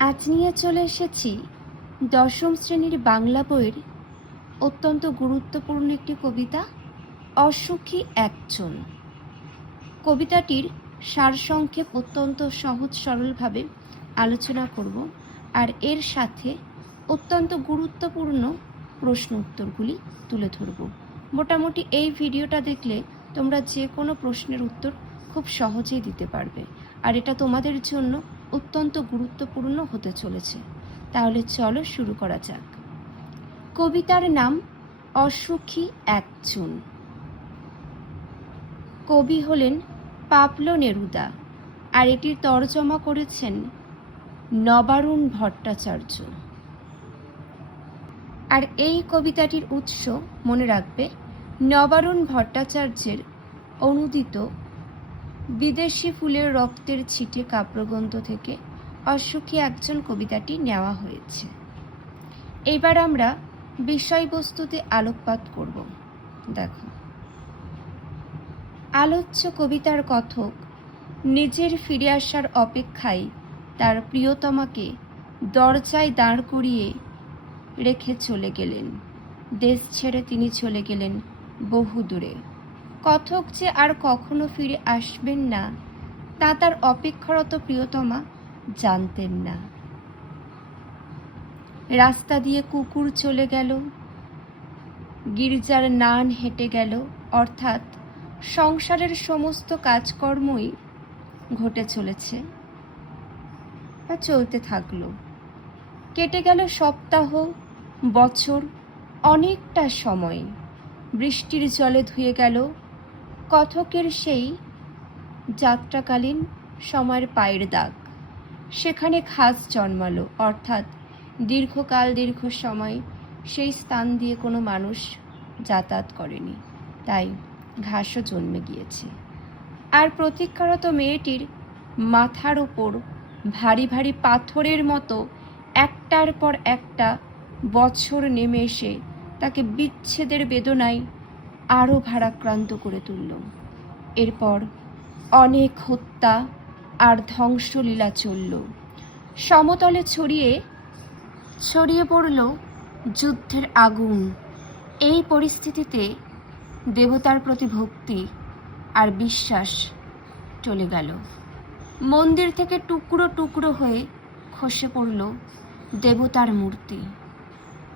আজ নিয়ে চলে এসেছি দশম শ্রেণীর বাংলা বইয়ের অত্যন্ত গুরুত্বপূর্ণ একটি কবিতা, অসুখী একজন। কবিতাটির সারসংক্ষেপ অত্যন্ত সহজ সরলভাবে আলোচনা করব, আর এর সাথে অত্যন্ত গুরুত্বপূর্ণ প্রশ্ন উত্তরগুলি তুলে ধরব। মোটামুটি এই ভিডিওটা দেখলে তোমরা যে কোনো প্রশ্নের উত্তর খুব সহজেই দিতে পারবে, আর এটা তোমাদের জন্য অত্যন্ত গুরুত্বপূর্ণ হতে চলেছে। তাহলে চলো শুরু করা যাক। কবিতার নাম অসুখী একজন। কবি হলেন পাবলো নেরুদা, আর এটির তর্জমা করেছেন নবারুণ ভট্টাচার্য। আর এই কবিতাটির উৎস মনে রাখবে, নবারুণ ভট্টাচার্যের অনুদিত বিদেশি ফুলের রক্তের ছিটে কাব্যগ্রন্থ থেকে অসুখী একজন কবিতাটি নেওয়া হয়েছে। এবার আমরা বিষয়বস্তুতে আলোকপাত করব। দেখো, আলোচ্য কবিতার কথক নিজের ফিরে আসার অপেক্ষায় তার প্রিয়তমাকে দরজায় দাঁড় করিয়ে রেখে চলে গেলেন। দেশ ছেড়ে তিনি চলে গেলেন বহু দূরে। কথক যে আর কখনো ফিরে আসবেন না তা তার অপেক্ষারত প্রিয়তমা জানতেন না। রাস্তা দিয়ে কুকুর চলে গেল, গির্জার নান হেঁটে গেল, অর্থাৎ সংসারের সমস্ত কাজকর্মই ঘটে চলেছে বা চলতে থাকলো। কেটে গেল সপ্তাহ, বছর, অনেকটা সময়। বৃষ্টির জলে ধুয়ে গেল কথকের সেই যাত্রাকালীন সময়ের পায়ের দাগ। সেখানে ঘাস জন্মালো, অর্থাৎ দীর্ঘকাল দীর্ঘ সময় সেই স্থান দিয়ে কোনো মানুষ যাতায়াত করেনি, তাই ঘাসও জন্মে গিয়েছে। আর প্রতীক্ষারত মেয়েটির মাথার ওপর ভারী ভারী পাথরের মতো একটার পর একটা বছর নেমে এসে তাকে বিচ্ছেদের বেদনায় আরও ভারাক্রান্ত করে তুলল। এরপর অনেক হত্যা আর ধ্বংসলীলা চলল। সমতলে ছড়িয়ে পড়ল যুদ্ধের আগুন। এই পরিস্থিতিতে দেবতার প্রতি ভক্তি আর বিশ্বাস চলে গেল। মন্দির থেকে টুকরো টুকরো হয়ে খসে পড়ল দেবতার মূর্তি।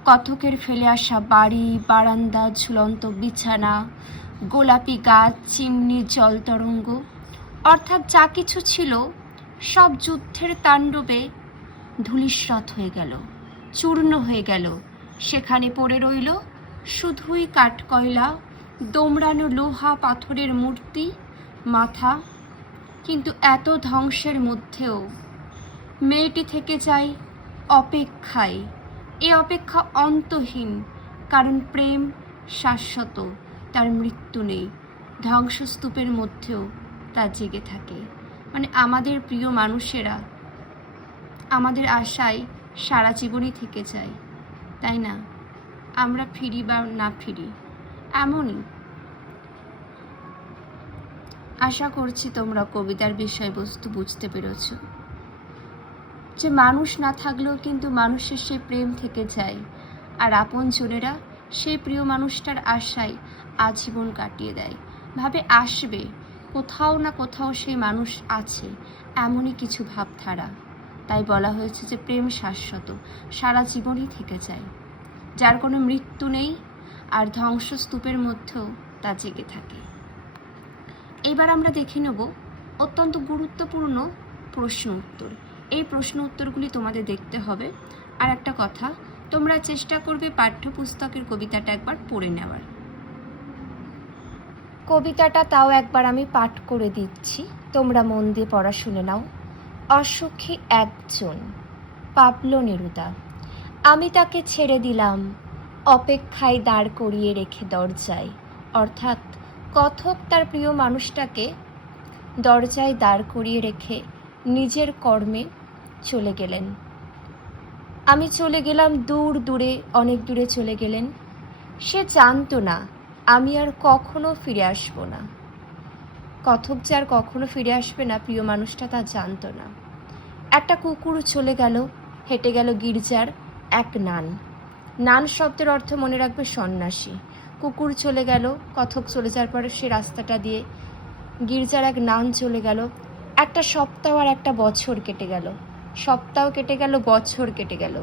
কথকের ফেলে আসা বাড়ি, বারান্দা, ঝুলন্ত বিছানা, গোলাপি গাছ, চিমনি, জল তরঙ্গ, অর্থাৎ যা কিছু ছিল সব যুদ্ধের তাণ্ডবে ধূলিসাৎ হয়ে গেল, চূর্ণ হয়ে গেল। সেখানে পড়ে রইল শুধুই কাঠকয়লা, দোমড়ানো লোহা পাথরের মূর্তি, মাথা। কিন্তু এত ধ্বংসের মধ্যেও মেয়েটি থেকে যায় অপেক্ষায়। এ অপেক্ষা অন্তহীন, কারণ প্রেম শাশ্বত, তার মৃত্যু নেই। ধ্বংসস্তূপের মধ্যেও তা জেগে থাকে। মানে আমাদের প্রিয় মানুষেরা আমাদের আশায় সারা জীবনই থেকে যায়, তাই না? আমরা ফিরি বা না ফিরি, এমনই। আশা করছি তোমরা কবিতার বিষয়বস্তু বুঝতে পেরেছ, যে মানুষ না থাকলেও কিন্তু মানুষের সেই প্রেম থেকে যায়, আর আপনজনেরা সেই প্রিয় মানুষটার আশায় আজীবন কাটিয়ে দেয়, ভাবে আসবে, কোথাও না কোথাও সেই মানুষ আছে, এমনই কিছু ভাবধারা। তাই বলা হয়েছে যে প্রেম শাশ্বত, সারা জীবনই থেকে যায়, যার কোনো মৃত্যু নেই, আর ধ্বংসস্তূপের মধ্যেও তা জেগে থাকে। এবার আমরা দেখে নেব অত্যন্ত গুরুত্বপূর্ণ প্রশ্ন উত্তর। এই প্রশ্ন উত্তরগুলি তোমাদের দেখতে হবে। আর একটা কথা, তোমরা চেষ্টা করবে পাঠ্যপুস্তকের কবিতাটা একবার পড়ে নেওয়ার। কবিতাটা তাও একবার আমি পাঠ করে দিচ্ছি, তোমরা মন দিয়ে পড়া শুনে নাও। অসুখী একজন, পাবলো নেরুদা। আমি তাকে ছেড়ে দিলাম অপেক্ষায় দাঁড় করিয়ে রেখে দরজায়, অর্থাৎ কথক তার প্রিয় মানুষটাকে দরজায় দাঁড় করিয়ে রেখে নিজের কর্মে চলে গেলেন। আমি চলে গেলাম দূর দূরে, অনেক দূরে চলে গেলেন। সে জানতো না আমি আর কখনো ফিরে আসবো না। কথক যে আর কখনো ফিরে আসবে না প্রিয় মানুষটা, তা জানতো না। একটা কুকুর চলে গেল, হেঁটে গেল গির্জার এক নান। নান শব্দের অর্থ মনে রাখবে সন্ন্যাসী। কুকুর চলে গেল, কথক চলে যাওয়ার পরে সে রাস্তাটা দিয়ে গির্জার এক নান চলে গেল। একটা সপ্তাহ আর একটা বছর কেটে গেল, সপ্তাহ কেটে গেল, বছর কেটে গেল।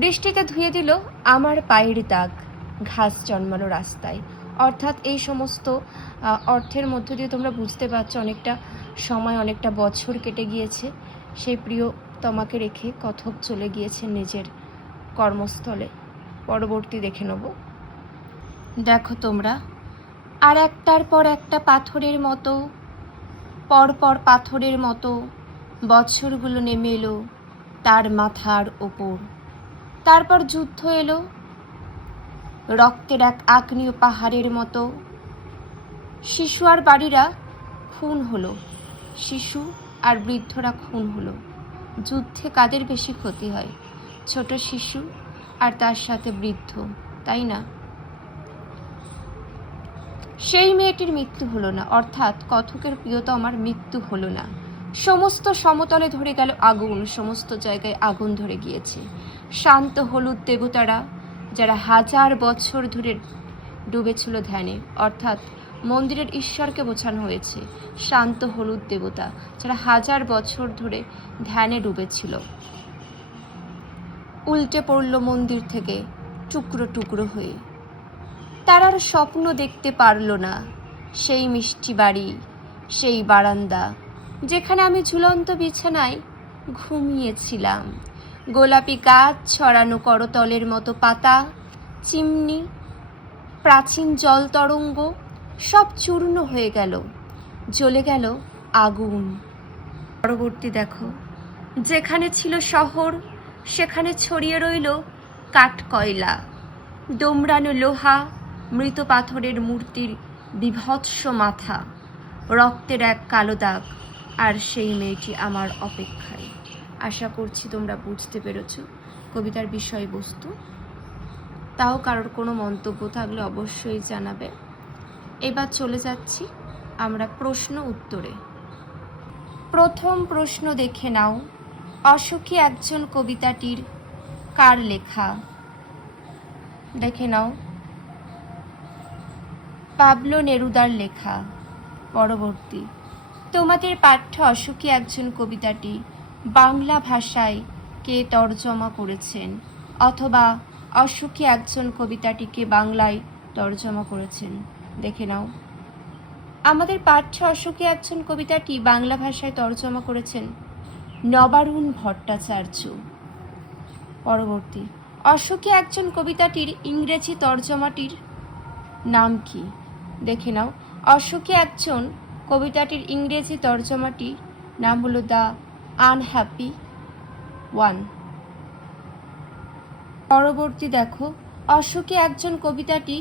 বৃষ্টিতে ধুয়ে দিল আমার পায়ের দাগ, ঘাস জন্মালো রাস্তায়। অর্থাৎ এই সমস্ত অর্থের মধ্য দিয়ে তোমরা বুঝতে পারছো অনেকটা সময়, অনেকটা বছর কেটে গিয়েছে। সেই প্রিয়তমাকে রেখে কথক চলে গিয়েছে নিজের কর্মস্থলে। পরবর্তী দেখে নেব। দেখো তোমরা, আর একটার পর একটা পাথরের মতো, পরপর পাথরের মতো বছরগুলো নেমে এলো তার মাথার ওপর। তারপর যুদ্ধ এলো, রক্তের এক আগ্নেয় পাহাড়ের মতো। শিশু আর বাড়িরা খুন হলো, শিশু আর বৃদ্ধরা খুন হলো। যুদ্ধে কাদের বেশি ক্ষতি হয়? ছোট শিশু আর তার সাথে বৃদ্ধ, তাই না? সেই মেয়েটির মৃত্যু হলো না, অর্থাৎ কথকের প্রিয়তমার মৃত্যু হলো না। সমস্ত সমতলে ধরে গেল আগুন, সমস্ত জায়গায় আগুন ধরে গিয়েছে। শান্ত হলুদ দেবতারা, যারা 1000 বছর ধরে ডুবেছিল ধ্যানে, অর্থাৎ মন্দিরের ঈশ্বরকে বোঝানো হয়েছে শান্ত হলুদ দেবতা, যারা 1000 বছর ধরে ধ্যানে ডুবেছিল, উল্টে পড়ল মন্দির থেকে টুকরো টুকরো হয়ে। তারা আর স্বপ্ন দেখতে পারল না সেই মিষ্টি বাড়ি, সেই বারান্দা যেখানে আমি ঝুলন্ত বিছানায় ঘুমিয়েছিলাম। গোলাপি গাছ, ছড়ানো করতলের মতো পাতা, চিমনি, প্রাচীন জল তরঙ্গ সব চূর্ণ হয়ে গেল, জ্বলে গেল আগুন। পরবর্তী দেখো, যেখানে ছিল শহর সেখানে ছড়িয়ে রইল কাঠ কয়লা, দোমড়ানো লোহা, মৃত পাথরের মূর্তির বিভৎস মাথা, রক্তের এক কালো দাগ, আর সেই মেয়েটি আমার অপেক্ষায়। আশা করছি তোমরা বুঝতে পেরেছ কবিতার বিষয়বস্তু। তাও কারোর কোনো মন্তব্য থাকলে অবশ্যই জানাবে। এবার চলে যাচ্ছি আমরা প্রশ্ন উত্তরে। প্রথম প্রশ্ন দেখে নাও, অসুখী একজন কবিতাটির কার লেখা? দেখে নাও, পাবলো নেরুদার লেখা। পরবর্তী, তোমাদের পাঠ্য অসুখী একজন কবিতাটি বাংলা ভাষায় কে তর্জমা করেছেন, অথবা অসুখী একজন কবিতাটিকে বাংলায় তর্জমা করেছেন? দেখে নাও, আমাদের পাঠ্য অসুখী একজন কবিতাটি বাংলা ভাষায় তর্জমা করেছেন নবারুণ ভট্টাচার্য। পরবর্তী, অসুখী একজন কবিতাটির ইংরেজি তর্জমাটির নাম কি? দেখে নাও, অসুখী একজন কবিতাটির ইংরেজি তর্জমাটির নাম হলো দ্য আনহ্যাপি ওয়ান। পরবর্তী দেখো, অসুখী একজন কবিতাটি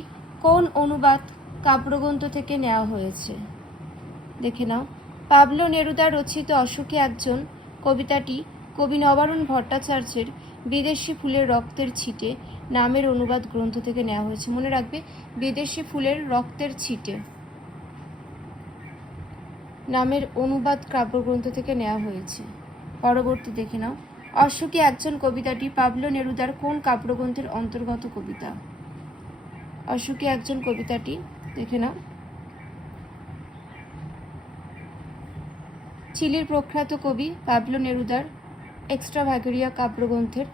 কোন অনুবাদ কাব্যগ্রন্থ থেকে নেওয়া হয়েছে? দেখে নাও, পাবলো নেরুদা রচিত অসুখী একজন কবিতাটি কবি নবারুণ ভট্টাচার্যের বিদেশি ফুলের রক্তের ছিটে নামের অনুবাদ গ্রন্থ থেকে নেওয়া হয়েছে। মনে রাখবে, বিদেশি ফুলের রক্তের ছিটে নামের অনুবাদ কাব্যগ্রন্থ থেকে নেওয়া হয়েছে। পরবর্তী দেখে নাও, অসুখী একজন কবিতাটি পাবলো নেরুদার কোন কাব্যগ্রন্থের অন্তর্গত কবিতা? অসুখী একজন কবিতাটি দেখে নাও, চিলির প্রখ্যাত কবি পাবলো নেরুদার এক্সট্রাভাগেরিয়া কাব্যগ্রন্থের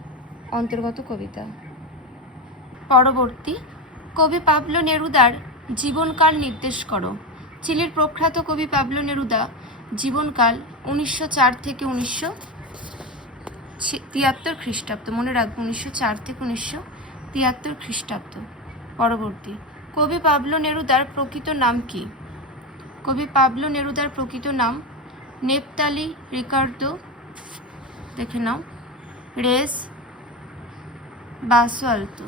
অন্তর্গত কবিতা। পরবর্তী, কবি পাবলো নেরুদার জীবনকাল নির্দেশ করো। চিলির প্রখ্যাত কবি পাবলো নেরুদা জীবনকাল 1904 থেকে 1973 খ্রিস্টাব্দ। মনে রাখবো, 1904 থেকে 1973 খ্রিস্টাব্দ। পরবর্তী, কবি পাবলো নেরুদার প্রকৃত নাম কি? কবি পাবলো নেরুদার প্রকৃত নাম নেপতালি রিকার্দো, দেখে নাও, রেস বাসোয়ালতো।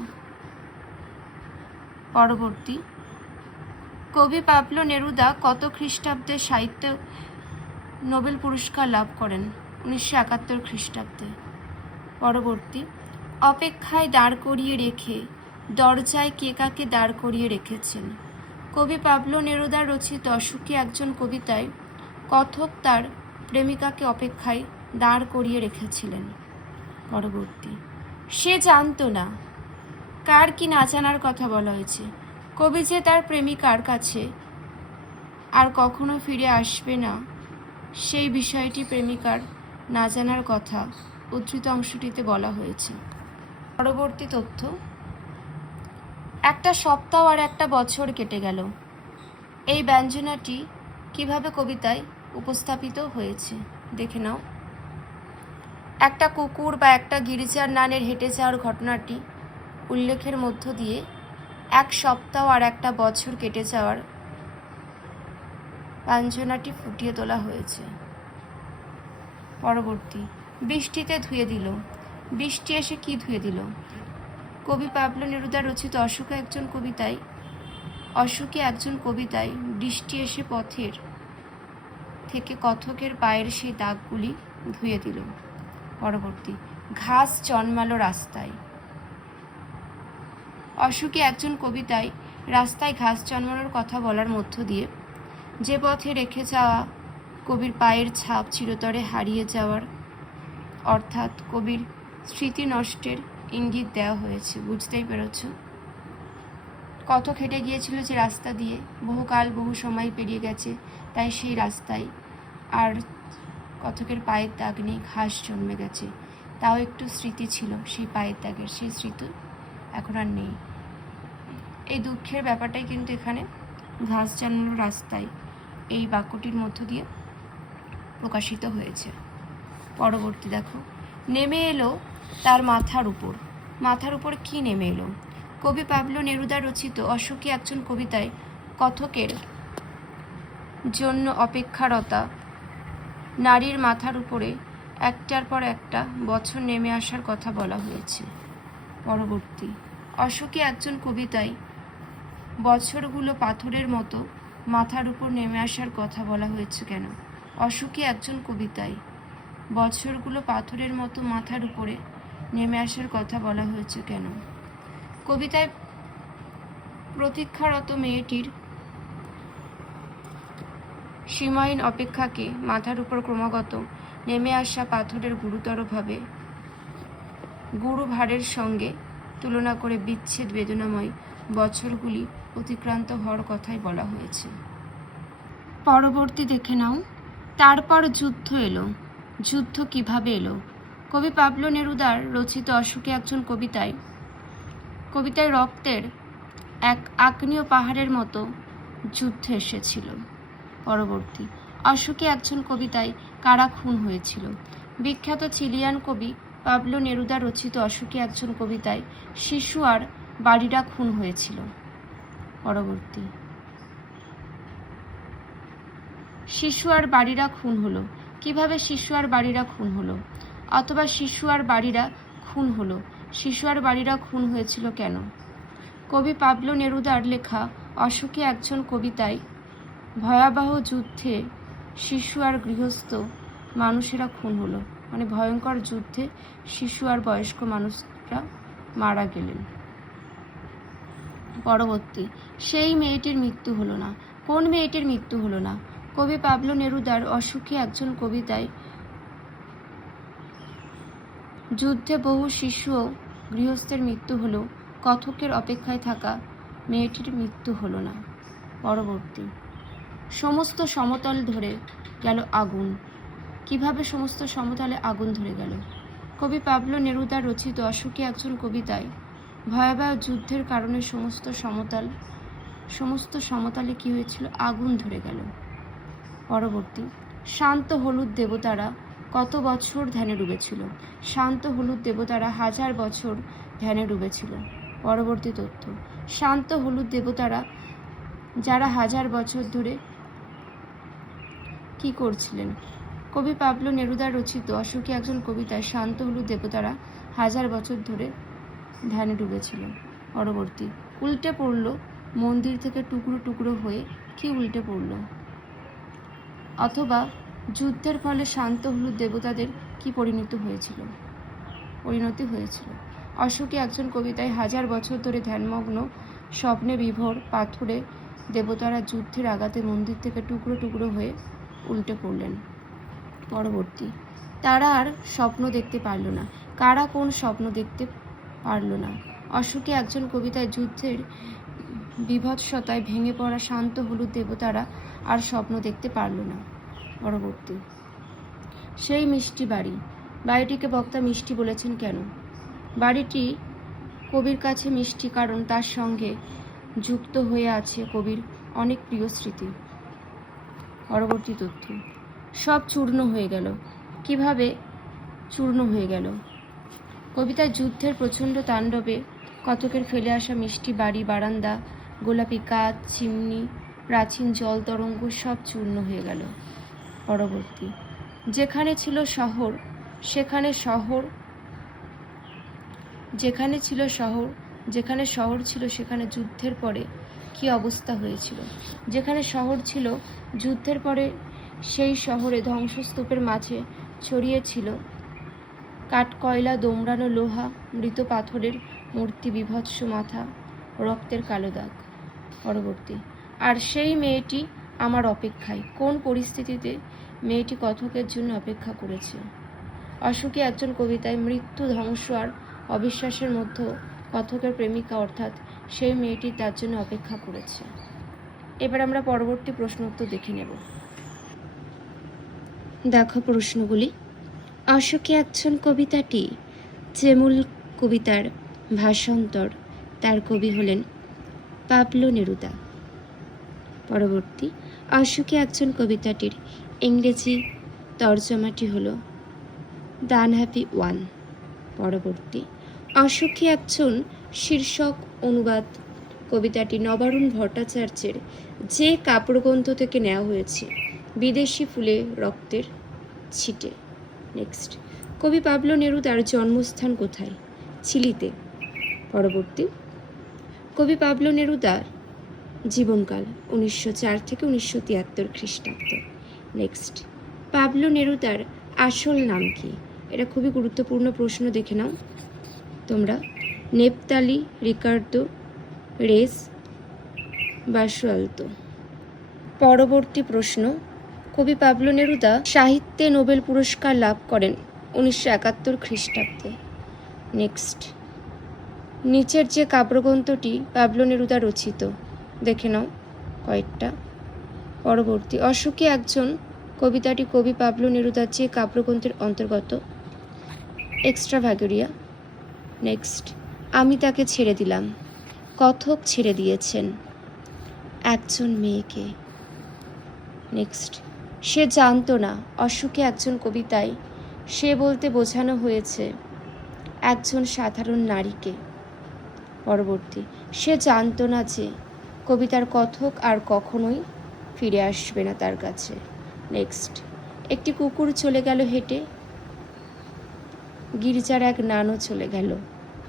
পরবর্তী, কবি পাবলো নেরুদা কত খ্রিস্টাব্দে সাহিত্য নোবেল পুরস্কার লাভ করেন? 1971 খ্রিস্টাব্দে। পরবর্তী, অপেক্ষায় দাঁড় করিয়ে রেখে দরজায় কে কাকে দাঁড় করিয়ে রেখেছেন? কবি পাবলো নেরুদার রচিত অসুখী একজন কবিতায় কথক তার প্রেমিকাকে অপেক্ষায় দাঁড় করিয়ে রেখেছিলেন। পরবর্তী, সে জানতো না কার কি না জানার কথা বলা হয়েছে। কবি যে তার প্রেমিকার কাছে আর কখনো ফিরে আসবে না সেই বিষয়টি প্রেমিকার না জানার কথা উদ্ধৃত অংশটিতে বলা হয়েছে। পরবর্তী তথ্য, একটা সপ্তাহ আর একটা বছর কেটে গেল। এই ব্যঞ্জনাটি কিভাবে কবিতায় উপস্থাপিত হয়েছে দেখে নাও। একটা কুকুর বা একটা গির্জার নানের হেঁটে যাওয়ার ঘটনাটি উল্লেখের মধ্য দিয়ে এক সপ্তাহ আর একটা বছর কেটে যাওয়ার ব্যঞ্জনাটি ফুটিয়ে তোলা হয়েছে। পরবর্তী, বৃষ্টিতে ধুয়ে দিল। বৃষ্টি এসে কি ধুয়ে দিল? কবি পাবলো নেরুদা রচিত অশোকে একজন কবিতায় বৃষ্টি এসে পথের থেকে কথকের পায়ের সেই দাগগুলি ধুয়ে দিল। পরবর্তী, ঘাস জন্মালো রাস্তায়। অশোকে একজন কবিতায় রাস্তায় ঘাস জন্মানোর কথা বলার মধ্য দিয়ে যে পথে রেখে যাওয়া কবির পায়ের ছাপ চিরতরে হারিয়ে যাওয়ার অর্থাৎ কবির স্মৃতি নষ্টের ইঙ্গিত দেওয়া হয়েছে। বুঝতেই পেরেছ কত হেঁটে গিয়েছিল যে রাস্তা দিয়ে, বহুকাল বহু সময় পেরিয়ে গেছে, তাই সেই রাস্তায় আর কথকের পায়ের দাগ নেই, ঘাস জন্মে গেছে। তাও একটু স্মৃতি ছিল সেই পায়ের দাগের, সেই স্মৃতি এখন আর নেই। এই দুঃখের ব্যাপারটাই কিন্তু এখানে ঘাস জন্মানো রাস্তায় এই বাক্যটির মধ্য দিয়ে প্রকাশিত হয়েছে। পরবর্তী দেখো, নেমে এলো তার মাথার উপর। মাথার উপর কি নেমে এলো? কবি পাবলো নেরুদা রচিত অশোকে একজন কবিতায় কথকের জন্য অপেক্ষারতা নারীর মাথার উপরে একটার পর একটা বছর নেমে আসার কথা বলা হয়েছে। পরবর্তী, অশোকে একজন কবিতায় বছরগুলো পাথরের মতো মাথার উপর নেমে আসার কথা বলা হয়েছে কেন? অশোকে একজন কবিতায় বছরগুলো পাথরের মতো মাথার উপরে নেমে আসার কথা বলা হয়েছে কেন? কবিতায় প্রতীক্ষারত মেয়েটির সীমাহীন অপেক্ষাকে মাথার উপর ক্রমাগত নেমে আসা পাথরের গুরু ভারের সঙ্গে তুলনা করে বিচ্ছেদ বেদনাময় বছরগুলি অতিক্রান্ত হওয়ার কথাই বলা হয়েছে। পরবর্তী দেখে নাও, তারপর যুদ্ধ এলো। যুদ্ধ কিভাবে এলো? কবি পাবলো নেরুদার রচিত অশোকে একজন কবিতায় রক্তের এক আগ্নেয় পাহাড়ের মতো যুদ্ধ এসেছিল। পরবর্তী, অশোকে একজন কবিতায় কারা খুন হয়েছিল? বিখ্যাত চিলিয়ান কবি পাবলো নেরুদা রচিত অশোকে একজন কবিতায় শিশু আর বাড়িরা খুন হয়েছিল। পরবর্তী, শিশু আর বাড়িরা খুন হলো। কিভাবে শিশু আর বাড়িরা খুন হলো? অথবা শিশু আর বাড়িরা খুন হলো, শিশু আর বাড়িরা খুন হয়েছিল কেন? কবি পাবলো নেরুদার লেখা অশোকে একজন কবিতায় ভয়াবহ যুদ্ধে শিশু আর গৃহস্থ মানুষেরা খুন হলো, মানে ভয়ঙ্কর যুদ্ধে শিশু আর বয়স্ক মানুষরা মারা গেলেন। পরবর্তী, সেই মেয়েটির মৃত্যু হলো না। কোন মেয়েটির মৃত্যু হলো না? কবি পাবলো নেরুদার অশোকে একজন কবিতায় যুদ্ধে বহু শিশু ও গৃহস্থের মৃত্যু হলো, কথকের অপেক্ষায় থাকা মেয়েটির মৃত্যু হলো না। পরবর্তী, সমস্ত সমতল ধরে গেল আগুন। কিভাবে সমস্ত সমতলে আগুন ধরে গেল? কবি পাবলো নেরুদা রচিত অশোকে একজন কবিতায় ভয়াবহ যুদ্ধের কারণে সমস্ত সমতলে কি হয়েছিল? আগুন ধরে গেল। পরবর্তী, শান্ত হলুদ দেবতারা কত বছর ধ্যানে ডুবেছিল? শান্ত হলুদ দেবতারা 1000 বছর ধ্যানে ডুবেছিল। পরবর্তী তথ্য, শান্ত হলুদ দেবতারা যারা 1000 বছর ধরে কি করছিলেন? কবি পাবলো নেরুদা রচিত অশোকে একজন কবিতায় শান্ত হলুদ দেবতারা 1000 বছর ধরে ধ্যানে ডুবেছিল। পরবর্তী, উল্টে পড়ল মন্দির থেকে টুকরো টুকরো হয়ে। কি উল্টে পড়ল? অথবা যুদ্ধের ফলে শান্ত হলুদ দেবতাদের কি পরিণতি হয়েছিল? অশোকে একজন কবিতায় 1000 বছর ধরে ধ্যানমগ্ন স্বপ্নে বিভোর পাথরে দেবতারা যুদ্ধের আঘাতে মন্দির থেকে টুকরো টুকরো হয়ে উল্টে পড়লেন। পরবর্তী, তারা আর স্বপ্ন দেখতে পারল না। কারা কোন স্বপ্ন দেখতে পারল না? অশোকে একজন কবিতায় যুদ্ধের বীভৎসতায় ভেঙে পড়া শান্ত হলুদ দেবতারা আর স্বপ্ন দেখতে পারল না। পরবর্তী, সেই মিষ্টি বাড়ি। বাড়িটিকে বক্তা মিষ্টি বলেছেন কেন? বাড়িটি কবির কাছে মিষ্টি কারণ তার সঙ্গে যুক্ত হয়ে আছে কবির অনেক প্রিয় স্মৃতি। পরবর্তী তথ্য, সব চূর্ণ হয়ে গেল। কিভাবে চূর্ণ হয়ে গেল? কবিতার যুদ্ধের প্রচণ্ড তাণ্ডবে কতকের ফেলে আসা মিষ্টি বাড়ি, বারান্দা, গোলাপি কাঁচ, চিমনি, প্রাচীন জল তরঙ্গ সব চূর্ণ হয়ে গেল। পরবর্তী, যেখানে ছিল শহর সেখানে শহর ছিল সেখানে যুদ্ধের পরে কি অবস্থা হয়েছিল? যেখানে শহর ছিল যুদ্ধের পরে সেই শহরে ধ্বংসস্তূপের মাঝে ছড়িয়েছিল কাঠকয়লা, দোমড়ানো লোহা, মৃত পাথরের মূর্তি, বীভৎস মাথা, রক্তের কালো দাগ। পরবর্তী, আর সেই মেয়েটি আমার অপেক্ষায়। কোন পরিস্থিতিতে মেয়েটি কথকের জন্য অপেক্ষা করেছে? অশোকে একজন কবিতায় মৃত্যু, ধ্বংস আর অবিশ্বাসের মধ্যে কথকের প্রেমিকা অর্থাৎ সেই মেয়েটি তার জন্য অপেক্ষা করেছে। এবার আমরা পরবর্তী প্রশ্ন উত্তর দেখে নেব। দেখো প্রশ্নগুলি। অশোকে একজন কবিতাটি যে মূল কবিতার ভাষান্তর, তার কবি হলেন পাবলো নেরুদা। পরবর্তী, অশোকে একজন কবিতাটির ইংরেজি তর্জমাটি হল দ্য আনহ্যাপি ওয়ান। পরবর্তী, অশোকে একজন শীর্ষক অনুবাদ কবিতাটি নবারুণ ভট্টাচার্যের যে কাব্যগ্রন্থ থেকে নেওয়া হয়েছে, বিদেশি ফুলে রক্তের ছিটে। নেক্সট, কবি পাবলো নেরুদার জন্মস্থান কোথায়? চিলিতে। পরবর্তী, কবি পাবলো নেরুদার জীবনকাল 1904 থেকে 1973 খ্রিস্টাব্দ। নেক্সট, পাবলো নেরুদার আসল নাম কি? এটা খুবই গুরুত্বপূর্ণ প্রশ্ন, দেখে নাও তোমরা। নেপতালি রিকার্দো রেস বাসুয়ালতো। পরবর্তী প্রশ্ন, কবি পাবলো নেরুদা সাহিত্যে নোবেল পুরস্কার লাভ করেন 1971 খ্রিস্টাব্দে। নেক্সট, নিচের যে কাব্যগ্রন্থটি পাবলো নেরুদা রচিত, দেখে নাও কয়েকটা। পরবর্তী, অশোকে একজন কবিতাটি কবি পাবলো নেরুদার যে কাব্যগ্রন্থের অন্তর্গত? এক্সট্রাভাগোরিয়া। নেক্সট, আমি তাকে ছেড়ে দিলাম। কথক ছেড়ে দিয়েছেন একজন মেয়েকে। নেক্সট, সে জানতো না। অশোকে একজন কবিতায় সে বলতে বোঝানো হয়েছে একজন সাধারণ নারীকে। পরবর্তী, সে জানতো না যে কবিতার কথক আর কখনোই ফিরে আসবে না তার কাছে। নেক্সট, একটি কুকুর চলে গেল হেঁটে, গির্জার এক নানও চলে গেল।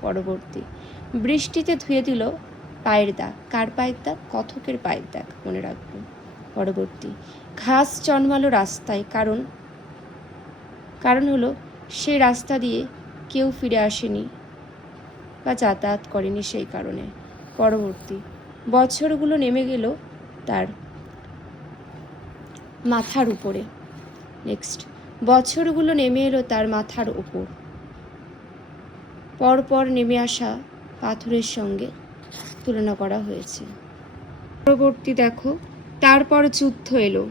পরবর্তী, বৃষ্টিতে ধুয়ে দিল পায়ের দাগ। কার পায়ের দাগ? কথকের পায়ের দাগ, মনে রাখবো। পরবর্তী, ঘাস জন্মালো রাস্তায়, কারণ হলো সেই রাস্তা দিয়ে কেউ ফিরে আসেনি বা যাতায়াত করেনি, সেই কারণে। পরবর্তী, বছরগুলো নেমে গেল তার মাথার উপরে। নেক্সট, বছরগুলো নেমে এলো তার মাথার উপর, পরপর নেমে আসা পাথরের সঙ্গে তুলনা করা হয়েছে। পরবর্তী দেখো, তারপর যুদ্ধ এলো,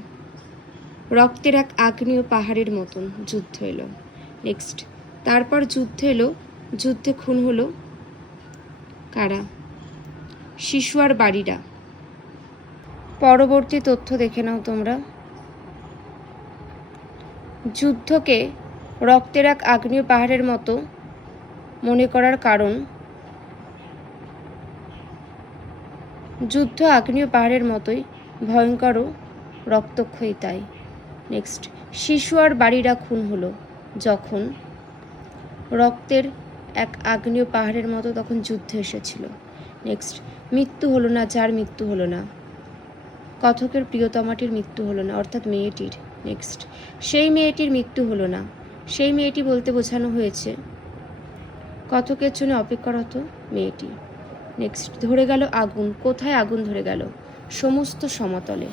রক্তের এক আগ্নেয় পাহাড়ের মতন যুদ্ধ এলো। নেক্সট, তারপর যুদ্ধ এলো, যুদ্ধে খুন হলো কারা? শিশু আর বাড়িরা। পরবর্তী তথ্য দেখে নাও তোমরা। যুদ্ধকে রক্তের এক আগ্নেয় পাহাড়ের মতো মনে করার কারণ, যুদ্ধ আগ্নেয় পাহাড়ের মতোই ভয়ঙ্কর ও রক্তক্ষয়ী, তাই। নেক্সট, শিশু আর বাড়িরা খুন হলো যখন রক্তের এক আগ্নেয় পাহাড়ের মতো তখন যুদ্ধ এসেছিল। নেক্সট, মৃত্যু হলো না, যার মৃত্যু হলো না, কথকের প্রিয়তমাটির মৃত্যু হলো না, অর্থাৎ মেয়েটির। নেক্সট, সেই মেয়েটির মৃত্যু হলো না, সেই মেয়েটি বলতে বোঝানো হয়েছে কথকের জন্য অপেক্ষারত মেয়েটি। নেক্সট, ধরে গেল আগুন। কোথায় আগুন ধরে গেল? সমস্ত সমতলে।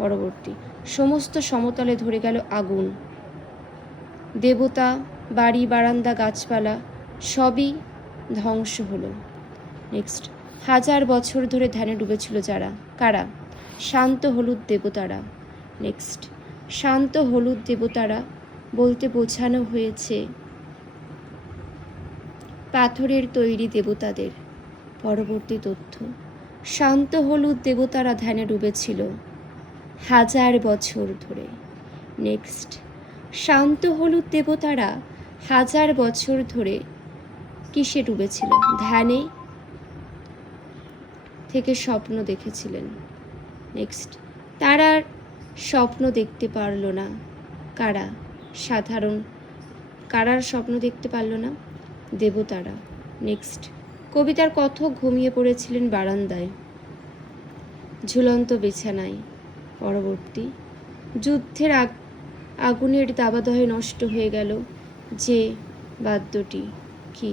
পরবর্তী, সমস্ত সমতলে ধরে গেল আগুন, দেবতা, বাড়ি, বারান্দা, গাছপালা সবই ধ্বংস হলো। নেক্সট, 1000 বছর ধরে ধ্যানে ডুবেছিল যারা, কারা? শান্ত হলুদ দেবতারা। নেক্সট, শান্ত হলুদ দেবতারা বলতে বোঝানো হয়েছে পাথরের তৈরি দেবতাদের। পরবর্তী তথ্য, শান্ত হলুদ দেবতারা ধ্যানে ডুবেছিল 1000 বছর ধরে। নেক্সট, শান্ত হলুদ দেবতারা 1000 বছর ধরে কিসে ডুবেছিল? ধ্যানে থেকে স্বপ্ন দেখেছিলেন। নেক্সট, তারা স্বপ্ন দেখতে পারল না, কারা? কারার স্বপ্ন দেখতে পারল না? দেবতারা। নেক্সট, কবিতার কথক ঘুমিয়ে পড়েছিলেন বারান্দায়, ঝুলন্ত বিছানায়। পরবর্তী, যুদ্ধের আগুনের দাবাদহে নষ্ট হয়ে গেল যে বাদ্যটি, কি?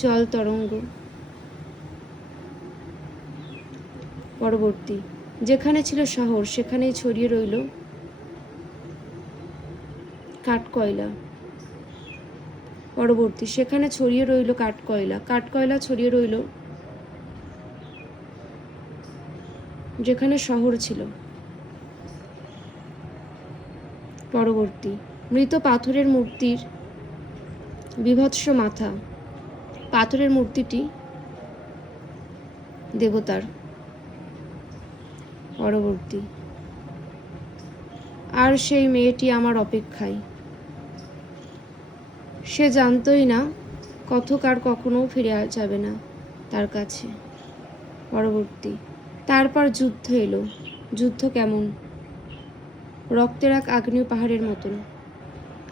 জল তরঙ্গ। পরবর্তী, যেখানে ছিল শহর সেখানেই ছড়িয়ে রইল কাঠকয়লা। পরবর্তী, সেখানে ছড়িয়ে রইল কাঠকয়লা। কাঠকয়লা ছড়িয়ে রইল যেখানে শহর ছিল। পরবর্তী, মৃত পাথরের মূর্তির বিভৎস মাথা। পাথরের মূর্তিটি দেবতার। পরবর্তী, আর সেই মেয়েটি আমার অপেক্ষায়, সে জানতই না কথক আর কখনো ফিরে যাবে না তার কাছে। পরবর্তী, তারপর যুদ্ধ এলো। যুদ্ধ কেমন? রক্তের এক আগ্নেয় পাহাড়ের মতন।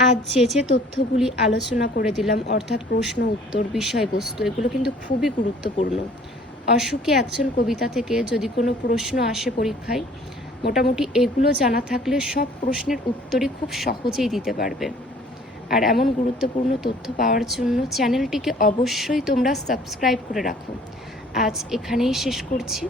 আজ যে তথ্যগুলি আলোচনা করে দিলাম, অর্থাৎ প্রশ্ন উত্তর, বিষয়বস্তু, এগুলো কিন্তু খুবই গুরুত্বপূর্ণ। অসুখী একজন কবিতা থেকে যদি কোনো প্রশ্ন আসে পরীক্ষায়, মোটামুটি এগুলো জানা থাকলে সব প্রশ্নের উত্তরই খুব সহজেই দিতে পারবে। আর এমন গুরুত্বপূর্ণ তথ্য পাওয়ার জন্য চ্যানেলটিকে অবশ্যই তোমরা সাবস্ক্রাইব করে রাখো। আজ এখানেই শেষ করছি।